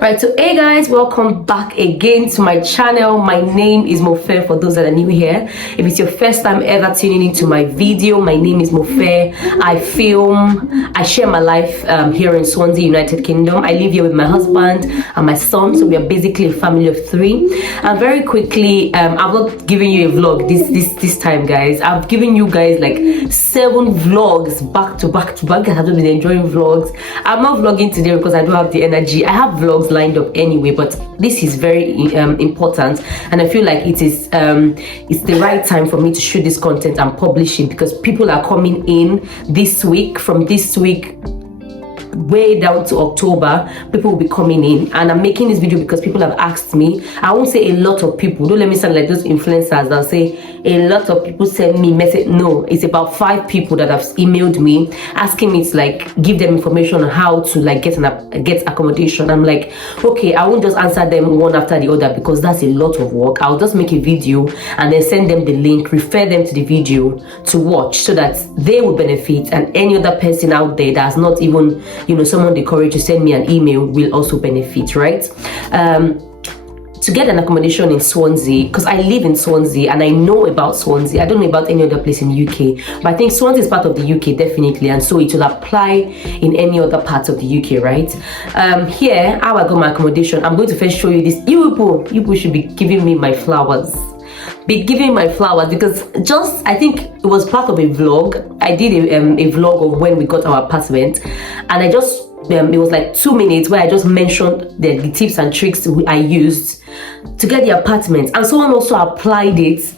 Right, so hey guys, welcome back again to my channel. My name is Mofe for those that are new here. If it's your first time ever tuning into my video, my name is Mofe. I share my life here in Swansea, United Kingdom. I live here with my husband and my son, so we are basically a family of 3. And very quickly, I'm not giving you a vlog this time, guys. I've given you guys like 7 vlogs back to back. I have been enjoying vlogs. I'm not vlogging today because I don't have the energy. I have vlogs lined up anyway, but this is very important, and I feel like it's the right time for me to shoot this content and publish it, because people are coming in this week. From this week way down to October, people will be coming in, and I'm making this video because people have asked me. I won't say a lot of people, don't let me sound like those influencers that say a lot of people send me message. No, it's about 5 people that have emailed me asking me to like give them information on how to like get accommodation. I'm like, okay, I won't just answer them one after the other because that's a lot of work. I'll just make a video and then send them the link, refer them to the video to watch, so that they will benefit, and any other person out there that's not even, someone the courage to send me an email will also benefit, right? To get an accommodation in Swansea, because I live in Swansea and I know about Swansea. I don't know about any other place in the UK, but I think Swansea is part of the UK definitely, and so it will apply in any other parts of the UK, right? Here, how I got my accommodation, I'm going to first show you this. You people should be giving me my flowers. Because I think it was part of a vlog. I did a vlog of when we got our apartment, and I just it was like 2 minutes where I just mentioned the tips and tricks I used to get the apartment, and someone also applied it,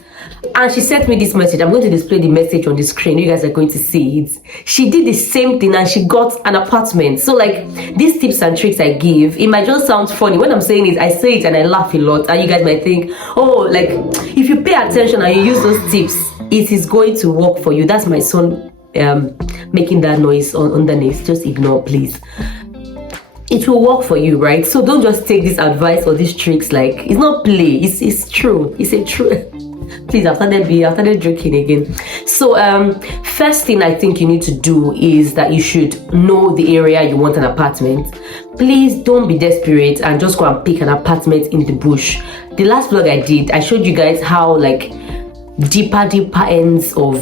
and she sent me this message. I'm going to display the message on the screen. You guys are going to see it. She did the same thing and she got an apartment. So like, these tips and tricks I give, it might just sound funny. When I'm saying it, I say it and I laugh a lot, and you guys might think, oh, like if you pay attention and you use those tips, it is going to work for you. That's my son making that noise underneath. Just ignore, please. It will work for you, right? So don't just take this advice or these tricks like it's not play. It's true. It's a true. Please, I started joking again. So first thing I think you need to do is that you should know the area you want an apartment. Please don't be desperate and just go and pick an apartment in the bush. The last vlog I did, I showed you guys how like deeper ends of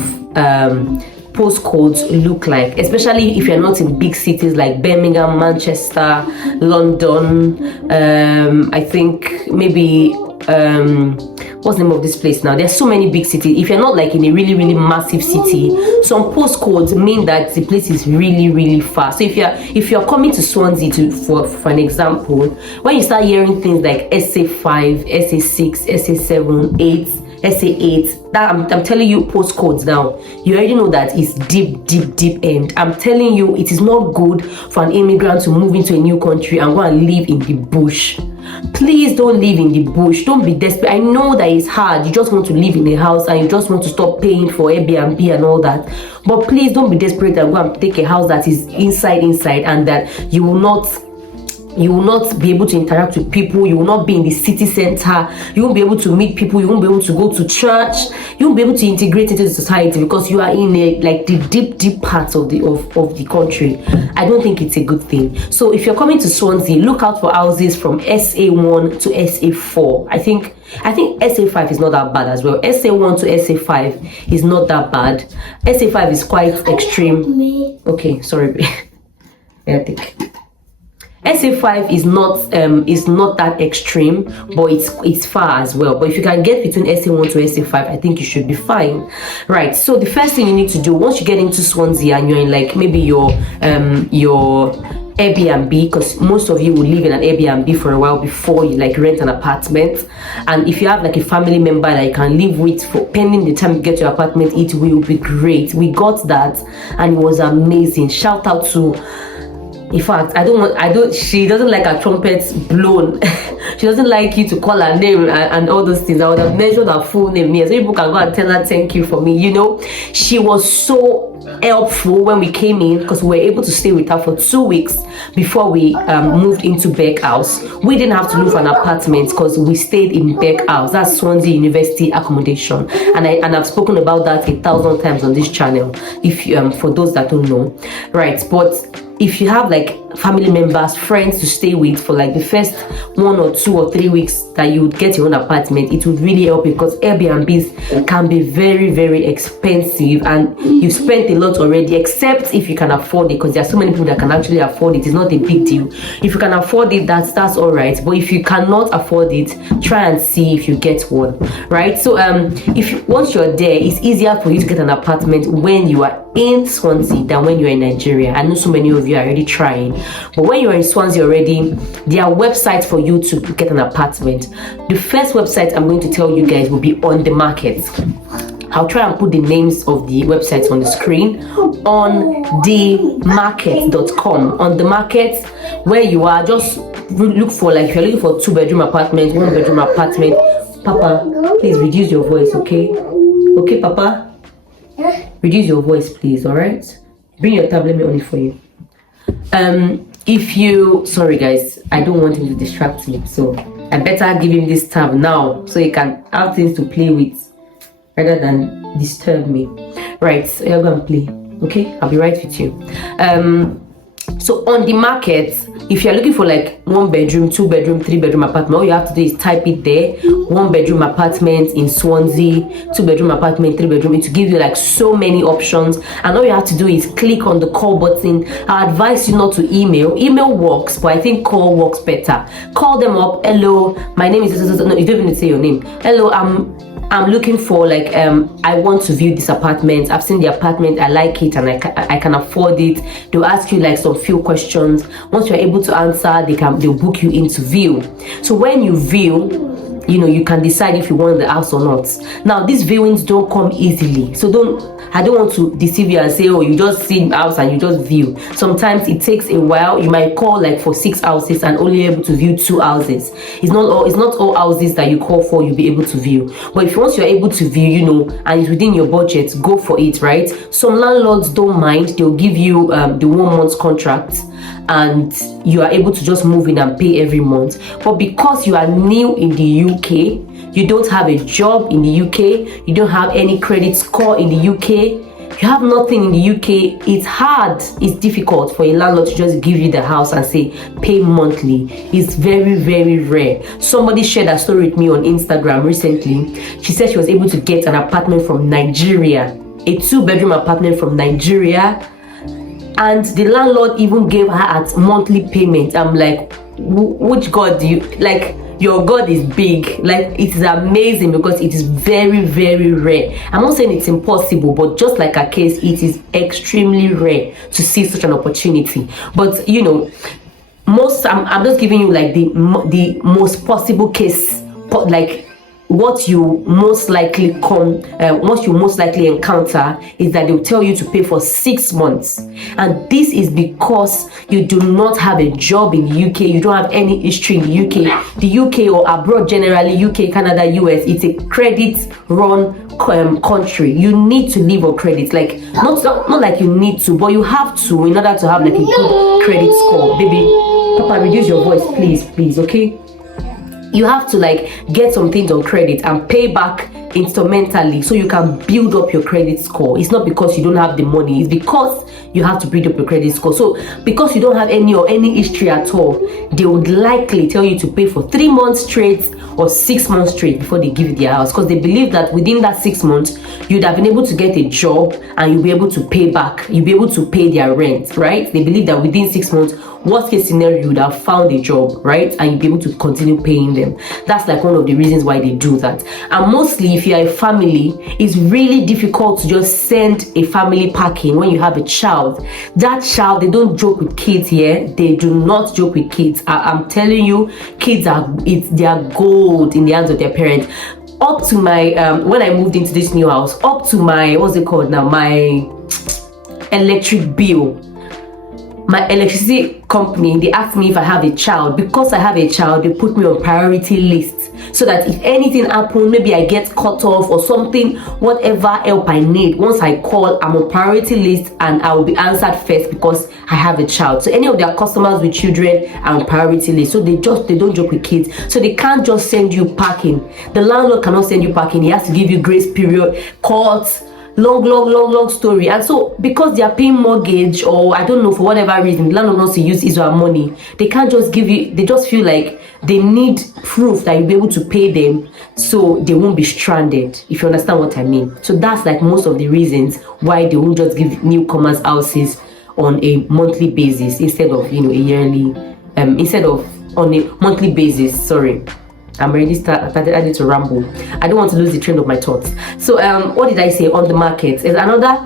postcodes look like, especially if you're not in big cities like Birmingham, Manchester, London. I think maybe what's the name of this place now? There's so many big cities. If you're not like in a really massive city, some postcodes mean that the place is really far. So if you're coming to Swansea for an example, when you start hearing things like SA5, SA6, SA7, 8, SA8, that I'm telling you postcodes now, you already know that it's deep end. I'm telling you, it is not good for an immigrant to move into a new country and go and live in the bush. Please don't live in the bush. Don't be desperate. I know that it's hard. You just want to live in a house and you just want to stop paying for Airbnb and all that. But please don't be desperate and go and take a house that is inside and that you will not be able to interact with people. You will not be in the city center. You won't be able to meet people. You won't be able to go to church. You won't be able to integrate into the society because you are in the deep parts of the country. I don't think it's a good thing. So if you're coming to Swansea, look out for houses from SA1 to SA4. I think SA5 is not that bad as well. SA1 to SA5 is not that bad. SA5 is quite extreme. Okay, sorry. I think SA5 is not that extreme, but it's far as well. But if you can get between SA1 to SA5, I think you should be fine, right? So the first thing you need to do once you get into Swansea and you're in like maybe your Airbnb, because most of you will live in an Airbnb for a while before you like rent an apartment. And if you have like a family member that you can live with for pending the time you get your apartment, it will be great. We got that and it was amazing. Shout out to, in fact, she doesn't like her trumpets blown. She doesn't like you to call her name and all those things. I would have mentioned her full name here, so people can go and tell her thank you for me. She was so helpful when we came in, because we were able to stay with her for 2 weeks before we moved into Beck House. We didn't have to look for an apartment because we stayed in Beck House. That's Swansea University accommodation, and I've spoken about that 1,000 times on this channel, if for those that don't know, right? But if you have like family members, friends to stay with for like the first 1 or 2 or 3 weeks that you would get your own apartment, it would really help, because Airbnbs can be very, very expensive and you spent a lot already, except if you can afford it, because there are so many people that can actually afford it. It's not a big deal. If you can afford it, that's all right. But if you cannot afford it, try and see if you get one, right? So once you're there, it's easier for you to get an apartment when you are in Swansea than when you're in Nigeria. I know so many of you are already trying, but when you're in Swansea already, there are websites for you to get an apartment. The first website I'm going to tell you guys will be On The Market. I'll try and put the names of the websites on the screen. onthemarket.com. On The Market, where you are, just look for, like, if you're looking for 2-bedroom apartment, 1-bedroom apartment. Papa, please reduce your voice, okay? Okay, Papa? Reduce your voice, please, all right? Bring your tablet, let me on it for you. Sorry guys, I don't want him to distract me, so I better give him this tab now so he can have things to play with rather than disturb me. Right, so you're gonna play, okay? I'll be right with you. So On The Market, if you're looking for like 1-bedroom, 2-bedroom, 3-bedroom apartment, all you have to do is type it there. 1-bedroom apartment in Swansea, 2-bedroom apartment, 3-bedroom. It will give you like so many options, and all you have to do is click on the call button. I advise you not to email. Email works, but I think call works better. Call them up. Hello, my name is, no, you don't even need to say your name. Hello, I'm looking for, like, I want to view this apartment. I've seen the apartment, I like it, and I can afford it. They'll ask you like some few questions. Once you're able to answer, they'll book you in to view. So when you view, you can decide if you want the house or not. Now, these viewings don't come easily, so I don't want to deceive you and say, oh, you just see the house and you just view. Sometimes it takes a while. You might call like for 6 houses and only able to view 2 houses. It's not all houses that you call for you'll be able to view. But if once you're able to view, and it's within your budget, go for it, right? Some landlords don't mind. They'll give you the 1 month contract, and you are able to just move in and pay every month. But because you are new in the UK, you don't have a job in the UK, you don't have any credit score in the UK, you have nothing in the UK, it's hard, it's difficult for a landlord to just give you the house and say pay monthly. It's very, very rare. Somebody shared a story with me on Instagram recently. She said she was able to get an apartment from Nigeria, a 2-bedroom apartment from Nigeria, and the landlord even gave her at monthly payment. I'm like, which God do you like? Your God is big. Like, it is amazing, because it is very, very rare. I'm not saying it's impossible, but just like a case, it is extremely rare to see such an opportunity. But I'm just giving you like the most possible case, like what you most likely encounter is that they'll tell you to pay for 6 months, and this is because you do not have a job in the UK, you don't have any history in the UK or abroad generally. UK, Canada, US, it's a credit run country. You need to live on credit, like not like you need to, but you have to, in order to have like a good credit score. Baby, Papa, reduce your voice, please, okay? You have to like get some things on credit and pay back instrumentally so you can build up your credit score. It's not because you don't have the money, it's because you have to build up your credit score. So because you don't have any history at all, they would likely tell you to pay for 3 months straight or 6 months straight before they give you their house, because they believe that within that 6 months you'd have been able to get a job and you'll be able to pay back, you'll be able to pay their rent, right? They believe that within 6 months, worst case scenario, you would have found a job, right? And you'll be able to continue paying them. That's like one of the reasons why they do that. And mostly if you're a family, it's really difficult to just send a family packing when you have a child. That child, they don't joke with kids here. They do not joke with kids. I'm telling you, kids they are gold in the hands of their parents. Up to my when I moved into this new house, up to my my electric bill, my electricity company, they asked me if I have a child. Because I have a child, they put me on priority list, so that if anything happens, maybe I get cut off or something, whatever help I need, once I call, I'm on priority list and I will be answered first because I have a child. So any of their customers with children are on priority list. So they don't joke with kids. So they can't just send you packing. The landlord cannot send you packing. He has to give you grace period, courts, long story. And so because they are paying mortgage, or I don't know, for whatever reason, the landlord wants to use Israel money, they can't just give you, they just feel like they need proof that you'll be able to pay them, so they won't be stranded, if you understand what I mean. So that's like most of the reasons why they won't just give newcomers houses on a monthly basis instead of, you know, a yearly, instead of on a monthly basis. Sorry, I'm already started to ramble. I don't want to lose the train of my thoughts. So what did I say? On the market is another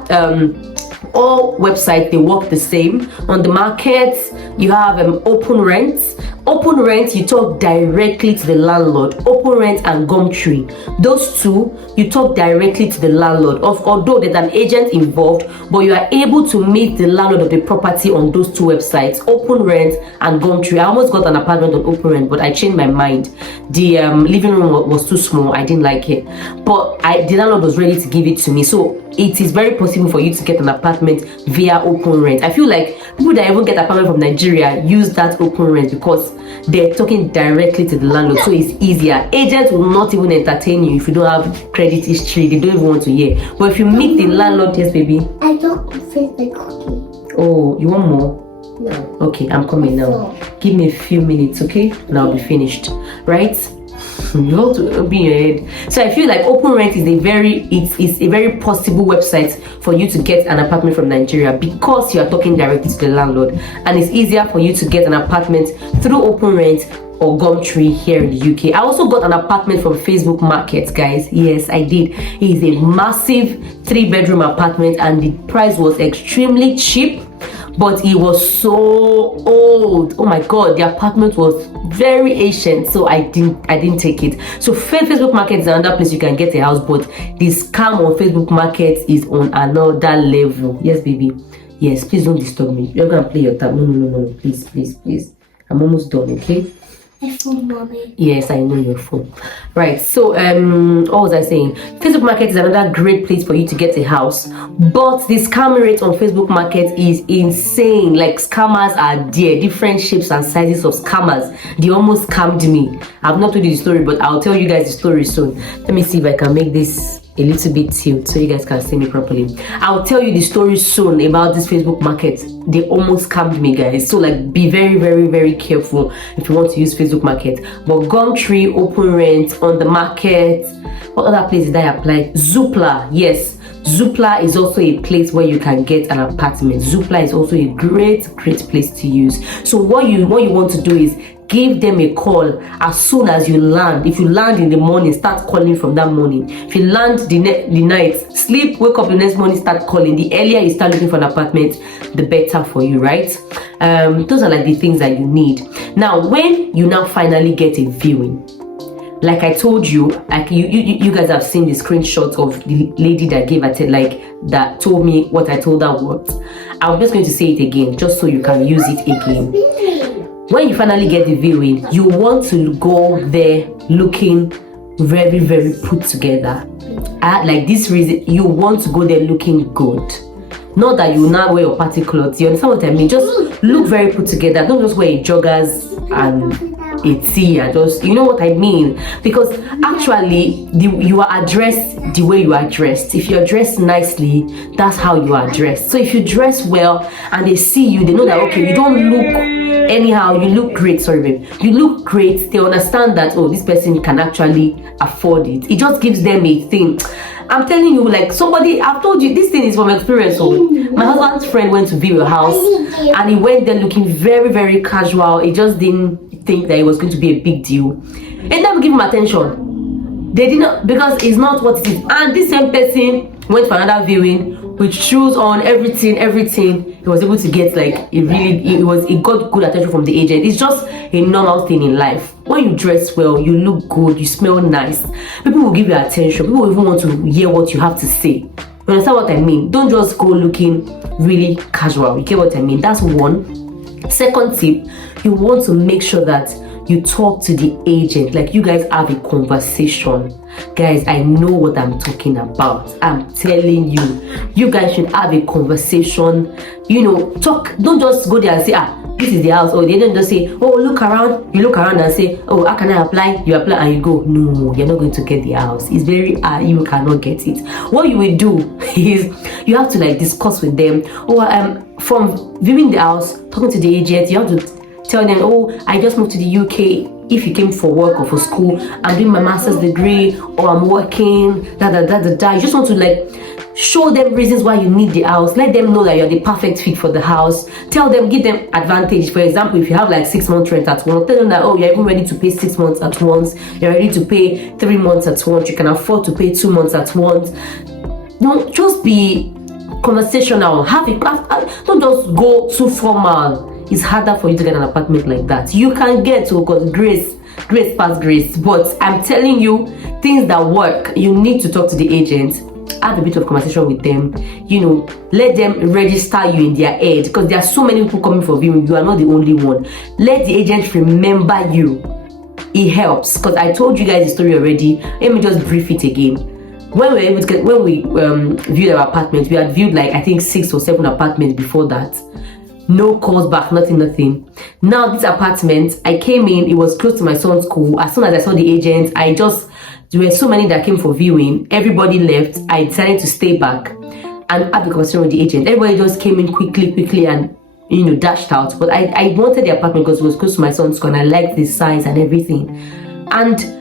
all websites, they work the same. On the market, you have open rent. Open rent, you talk directly to the landlord. Open rent and Gumtree, those two, you talk directly to the landlord. Although there's an agent involved, but you are able to meet the landlord of the property on those two websites, Open Rent and Gumtree. I almost got an apartment on Open Rent, but I changed my mind. The living room was too small. I didn't like it, but the landlord was ready to give it to me. So it is very possible for you to get an apartment via Open Rent. I feel like people that even get apartment from Nigeria use that Open Rent because they're talking directly to the landlord, so it's easier. Agents will not even entertain you if you don't have credit history. They don't even want to hear. But if you meet the landlord, yes, baby. I don't feel like cooking. Oh, you want more? No. Okay, I'm coming now. Give me a few minutes, okay? And I'll be finished. Right? You have to be in your head. So I feel like Open Rent is a very possible website for you to get an apartment from Nigeria because you are talking directly to the landlord, and it's easier for you to get an apartment through Open Rent or Gumtree here in the UK. I also got an apartment from Facebook Market, guys. Yes, I did. It is a massive 3-bedroom apartment, and the price was extremely cheap, but it was so old. Oh my god, the apartment was very ancient, so I didn't take it. So Facebook Market is another place you can get a house, but the scam on Facebook Market is on another level. Yes, baby. Yes, please don't disturb me. You're gonna play your tab. No, please. I'm almost done, okay? My phone, mommy. Yes, I know your phone. Right, so what was I saying? Facebook Market is another great place for you to get a house, but the scam rate on Facebook Market is insane. Like, scammers are there, different shapes and sizes of scammers. They almost scammed me. I've not told you the story, but I'll tell you guys the story soon. Let me see if I can make this a little bit tilt so you guys can see me properly. I'll tell you the story soon about this Facebook Market. They almost scammed me, guys. So like, be very careful if you want to use Facebook Market. But Gumtree, Open Rent, On the Market, what other place did I apply? Zoopla, yes. Zoopla is also a place where you can get an apartment. Zoopla is also a great place to use. So what you want to do is give them a call as soon as you land. If you land in the morning, start calling from that morning. If you land the night, sleep, wake up the next morning, start calling. The earlier you start looking for an apartment, the better for you, right? Those are like the things that you need. Now, when you now finally get a viewing, like I told you, like you guys have seen the screenshot of the lady that gave that told me what I told her what. I'm just going to say it again, just so you can use it again. When you finally get the viewing, you want to go there looking very put together. Like this reason, you want to go there looking good. Not that you now wear your party clothes. You understand what I mean? Just look very put together. Don't just wear joggers and a tee and just, you know what I mean? Because actually, you are addressed the way you are dressed. If you're dressed nicely, that's how you are dressed. So if you dress well and they see you, they know that, okay, you don't look anyhow, you look great. Sorry, babe. You look great. They understand that, oh, this person can actually afford it. It just gives them a thing. I'm telling you, like, somebody, I've told you, this thing is from experience. So my husband's friend went to view a house and he went there looking very casual. He just didn't think that it was going to be a big deal. And then give him attention. They did not, because it's not what it is. And this same person went for another viewing with shoes on, everything. He was able to get like it got good attention from the agent. It's just a normal thing in life. When you dress well, you look good, you smell nice, people will give you attention. People will even want to hear what you have to say. You understand what I mean? Don't just go looking really casual. You get what I mean? That's one. Second tip, you want to make sure that you talk to the agent, like you guys have a conversation. Guys, I know what I'm talking about. I'm telling you, you guys should have a conversation. You know, talk. Don't just go there and say, this is the house. Or they don't just say, oh, look around. You look around and say, oh, how can I apply? You apply and you go, no, you're not going to get the house. It's very hard. You cannot get it. What you will do is you have to like discuss with them. Oh, from viewing the house, talking to the agent, you have to tell them, oh, I just moved to the UK. If you came for work or for school, I'm doing my master's degree, or I'm working, You just want to like show them reasons why you need the house. Let them know that you're the perfect fit for the house. Tell them, give them advantage. For example, if you have like 6 months rent at once, tell them that, oh, you're even ready to pay 6 months at once. You're ready to pay 3 months at once. You can afford to pay 2 months at once. Don't just be conversational. Don't just go too formal. It's harder for you to get an apartment like that. You can get to, because grace past grace. But I'm telling you, things that work, you need to talk to the agent, have a bit of conversation with them, let them register you in their head, because there are so many people coming for viewing. You are not the only one. Let the agent remember you. It helps, because I told you guys the story already. Let me just brief it again. When we viewed our apartment, we had viewed like I think 6 or 7 apartments before that. No calls back, nothing. Now this apartment, I came in, it was close to my son's school. As soon as I saw the agent, there were so many that came for viewing. Everybody left. I decided to stay back and have a conversation with the agent. Everybody just came in quickly and dashed out. But I wanted the apartment because it was close to my son's school and I liked the size and everything. And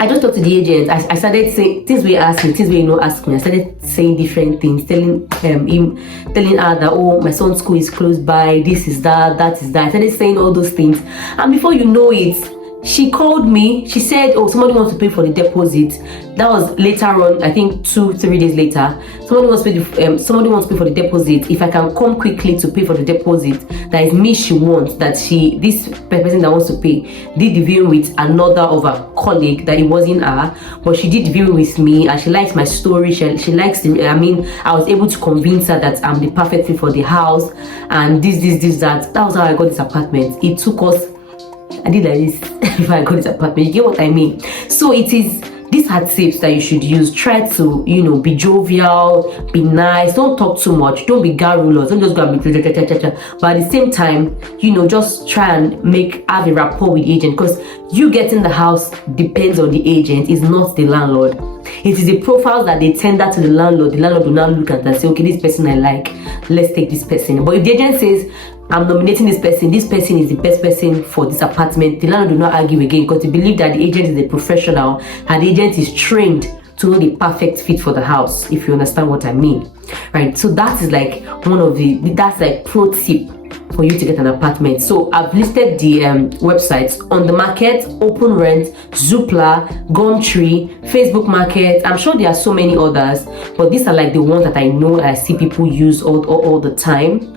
I just talked to the agent. I started saying things we asked me, things we not ask me. I started saying different things, telling her that, oh, my son's school is close by, this is that is that. I started saying all those things, and before you know it, she called me. She said, oh, somebody wants to pay for the deposit. That was later on, I think 2-3 days later. Somebody wants to pay for the deposit. If I can come quickly to pay for the deposit, that is me. She wants that this person that wants to pay did the viewing with another of her colleague, that it wasn't her, but she did the viewing with me, and she likes my story. She likes I was able to convince her that I'm the perfect fit for the house, and this that. That was how I got this apartment. It took us, I did like this before I got this apartment. You get what I mean? So it is, these are tips that you should use. Try to, be jovial, be nice, don't talk too much, don't be garrulous, don't just go and be but at the same time, just try and have a rapport with the agent, because you getting the house depends on the agent, it's not the landlord. It is the profiles that they tender to the landlord. The landlord will now look at and say, okay, this person I like, let's take this person. But if the agent says, I'm nominating this person is the best person for this apartment, the landlord will not argue again, because they believe that the agent is a professional and the agent is trained to know the perfect fit for the house, if you understand what I mean, right? So that is like that's like pro tip for you to get an apartment. So I've listed the websites: On the Market, Open Rent, Zoopla, Gumtree, Facebook Market. I'm sure there are so many others, but these are like the ones that I know that I see people use all the time.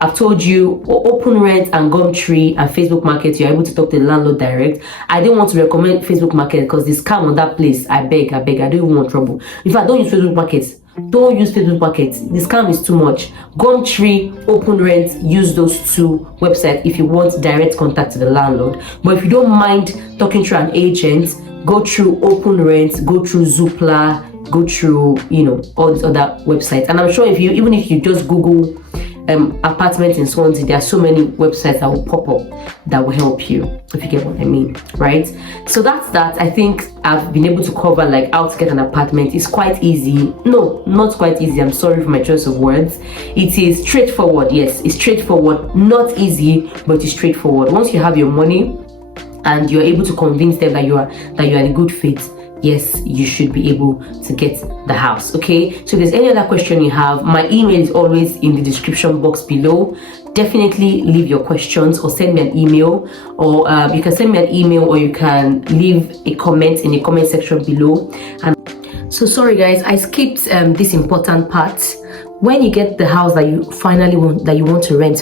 I've told you, Open Rent and Gumtree and Facebook Market, you're able to talk to the landlord direct. I don't want to recommend Facebook Market because the scam on that place, I beg, I don't even want trouble. In fact, don't use Facebook Market. Don't use Facebook Market. The scam is too much. Gumtree, Open Rent, use those 2 websites if you want direct contact to the landlord. But if you don't mind talking to an agent, go through Open Rent, go through Zoopla, go through, all these other websites. And I'm sure even if you just Google apartments in Swansea, there are so many websites that will pop up that will help you, if you get what I mean, right? So that's that. I think I've been able to cover like how to get an apartment. It's quite easy. No, not quite easy. I'm sorry for my choice of words. It is straightforward. Yes, it's straightforward. Not easy, but it's straightforward. Once you have your money and you're able to convince them that you are a good fit, yes, you should be able to get the house. Okay, so if there's any other question you have, my email is always in the description box below. Definitely leave your questions or send me an email, or you can send me an email, or you can leave a comment in the comment section below. And so sorry guys, I skipped this important part. When you get the house that you want to rent,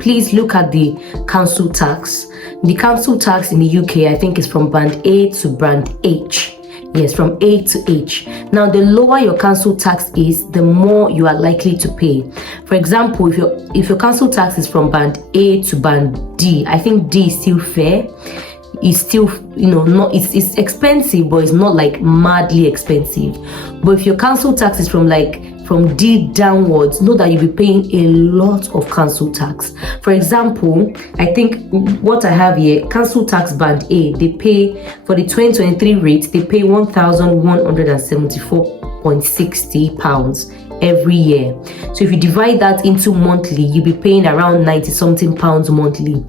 please look at the council tax. The council tax in the UK, I think, is from band A to band H. Yes, from A to H. Now, the lower your council tax is, the more you are likely to pay. For example, if your council tax is from band A to band D, I think D is still fair. It's still, it's expensive, but it's not like madly expensive. But if your council tax is from from D downwards, know that you'll be paying a lot of council tax. For example, I think what I have here, council tax band A, they pay for the 2023 rate, they pay £1,174.60 every year. So if you divide that into monthly, you'll be paying around 90 something pounds monthly.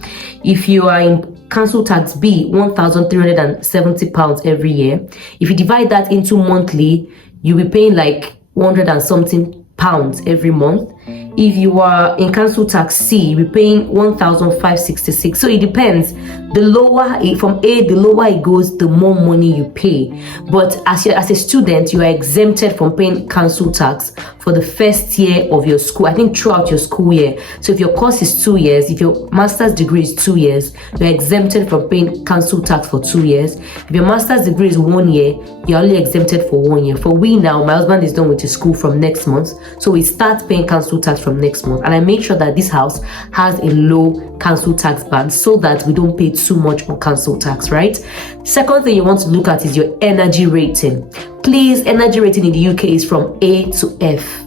If you are in council tax B, £1,370 every year. If you divide that into monthly, you'll be paying like 100 and something pounds every month. If you are in council tax C, you'll be paying 1,566. So it depends. The lower from A, the lower it goes, the more money you pay. But as a student, you are exempted from paying council tax for the first year of your school. I think throughout your school year. So if your course is 2 years, if your master's degree is 2 years, you're exempted from paying council tax for 2 years. If your master's degree is 1 year, you're only exempted for 1 year. For we now, my husband is done with his school from next month, so we start paying council tax from next month. And I make sure that this house has a low council tax band so that we don't pay too much on council tax, right? Second thing you want to look at is your energy rating. Please, energy rating in the UK is from A to F.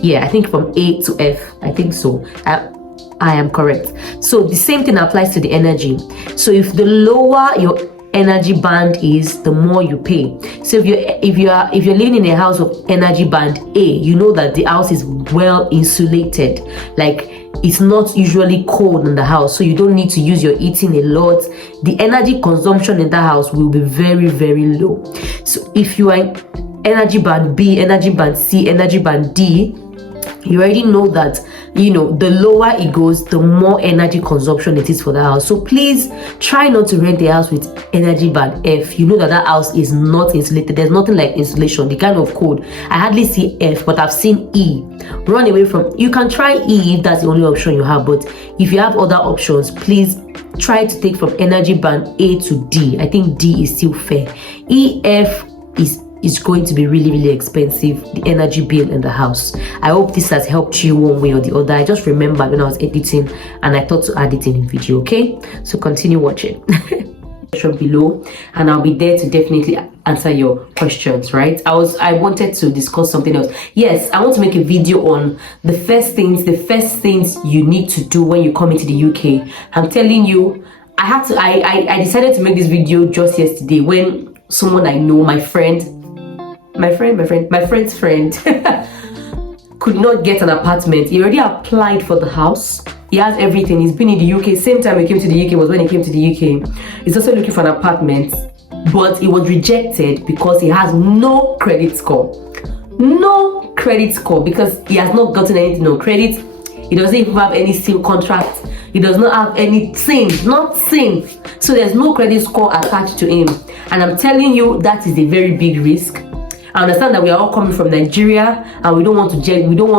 Yeah, I think from A to F. I think so. I am correct. So the same thing applies to the energy. So if the lower your energy band is, the more you pay. So if you're living in a house of energy band A, you know that the house is well insulated. Like, it's not usually cold in the house, so you don't need to use your heating a lot. The energy consumption in that house will be very, very low. So if you are energy band B, energy band C, energy band D, you already know that, you know, the lower it goes, the more energy consumption it is for the house. So please try not to rent a house with energy band F. You know that that house is not insulated. There's nothing like insulation, the kind of code. I hardly see F, but I've seen E. Run away from. You can try E if that's the only option you have, but if you have other options, please try to take from energy band A to D. I think D is still fair. E, F is going to be really, really expensive, the energy bill in the house. I hope this has helped you one way or the other. I just remembered when I was editing and I thought to add it in the video, okay? So continue watching. Below, and I'll be there to definitely answer your questions, right? I wanted to discuss something else. Yes, I want to make a video on the first things you need to do when you come into the UK. I'm telling you, I decided to make this video just yesterday when someone I know, my friend's friend could not get an apartment. He already applied for the house. He has everything. He's been in the UK. Same time he came to the UK was when he came to the UK. He's also looking for an apartment, but he was rejected because he has no credit score. No credit score because he has not gotten anything, no credit. He doesn't even have any SIM contract. He does not have anything, nothing. So there's no credit score attached to him. And I'm telling you, that is a very big risk. I understand that we are all coming from Nigeria and we don't want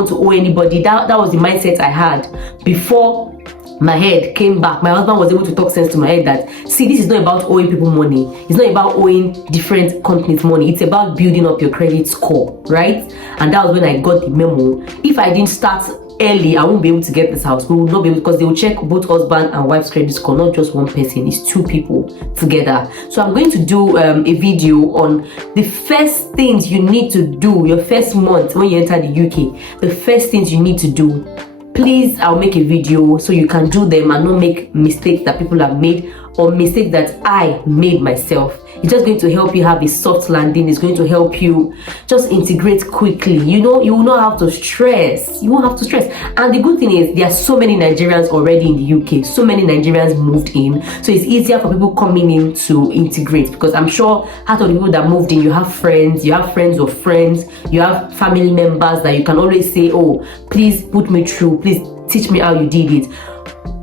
to owe anybody. That was the mindset I had before my head came back. My husband was able to talk sense to my head that, see, this is not about owing people money. It's not about owing different companies money. It's about building up your credit score, right? And that was when I got the memo. If I didn't start early, I won't be able to get this house. We will not be able, because they will check both husband and wife's credit score, not just one person. It's 2 people together. So I'm going to do a video on the first things you need to do your first month when you enter the UK. The first things you need to do. Please, I'll make a video so you can do them and not make mistakes that people have made or mistakes that I made myself. It's just going to help you have a soft landing. It's going to help you just integrate quickly. You know, you will not have to stress. You won't have to stress. And the good thing is there are so many Nigerians already in the UK. So many Nigerians moved in. So it's easier for people coming in to integrate, because I'm sure out of the people that moved in, you have friends of friends, you have family members that you can always say, oh, please put me through. Please teach me how you did it.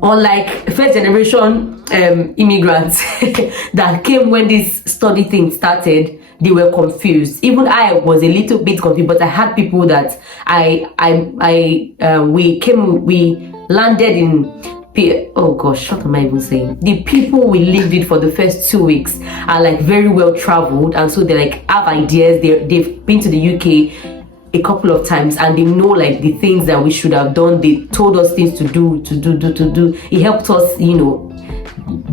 Unlike first generation immigrants that came when this study thing started, they were confused. Even I was a little bit confused, but I had people that we landed in. Oh gosh, what am I even saying? The people we lived with for the first 2 weeks are like very well traveled, and so they like have ideas. They've been to the UK a couple of times and they know like the things that we should have done. They told us things to do. It helped us, you know,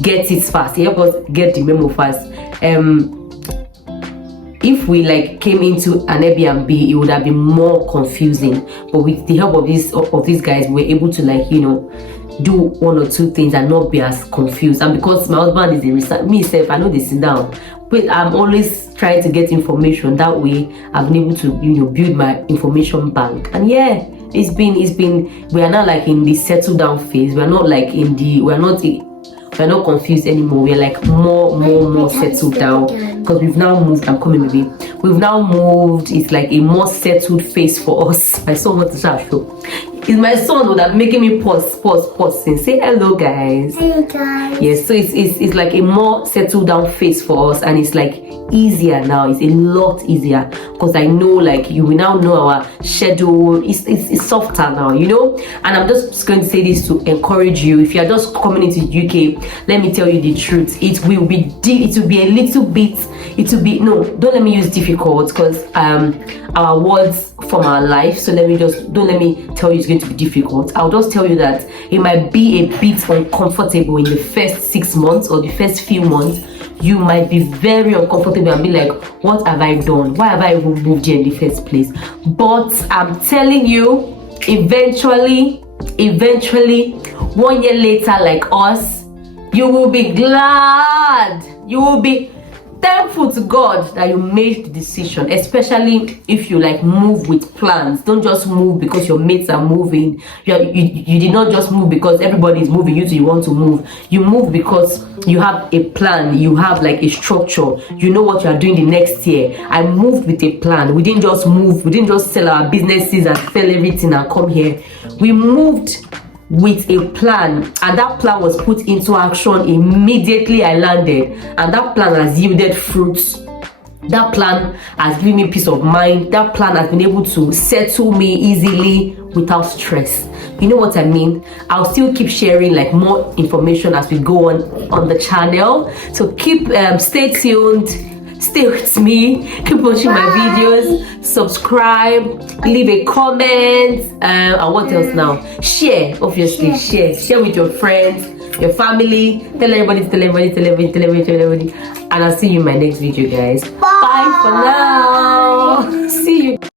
get it fast. It helped us get the memo fast. if we like came into an Airbnb, it would have been more confusing. But with the help of these guys, we were able to like, you know, do one or two things and not be as confused. And because my husband is a research, myself, I know they sit down, but I'm always trying to get information. That way I've been able to, you know, build my information bank. And yeah, it's been we are now like in the settle down phase. We're not like we're not confused anymore. We're like more settled down, because we've now moved. I'm coming, baby. We've now moved. It's like a more settled phase for us. My son wants to show. It's my son that making me pause and say hello, guys. Hello, guys. Yes, so it's like a more settled down phase for us, and it's like easier now. It's a lot easier because I know, like, you will now know our schedule. It's softer now, you know. And I'm just going to say this to encourage you. If you are just coming into the UK, let me tell you the truth. It will be a little bit. No, don't let me use difficult, because our words from our life. So don't let me tell you it's going to be difficult. I'll just tell you that it might be a bit uncomfortable in the first 6 months or the first few months. You might be very uncomfortable and be like, what have I done? Why have I even moved here in the first place? But I'm telling you, eventually 1 year later, like us, you will be glad. You will be thankful to God that you made the decision, especially if you like move with plans. Don't just move because your mates are moving. You did not just move because everybody is moving, you want to move. You move because you have a plan, you have like a structure, you know what you are doing the next year. I moved with a plan. We didn't just move, we didn't just sell our businesses and sell everything and come here. We moved with a plan, and that plan was put into action immediately I landed, and that plan has yielded fruits. That plan has given me peace of mind. That plan has been able to settle me easily without stress. You know what I mean? I'll still keep sharing like more information as we go on the channel, so stay tuned. Stay with me, keep watching my videos, subscribe, leave a comment, and what else now? Share, obviously, share with your friends, your family, tell everybody, and I'll see you in my next video, guys. Bye for now. See you.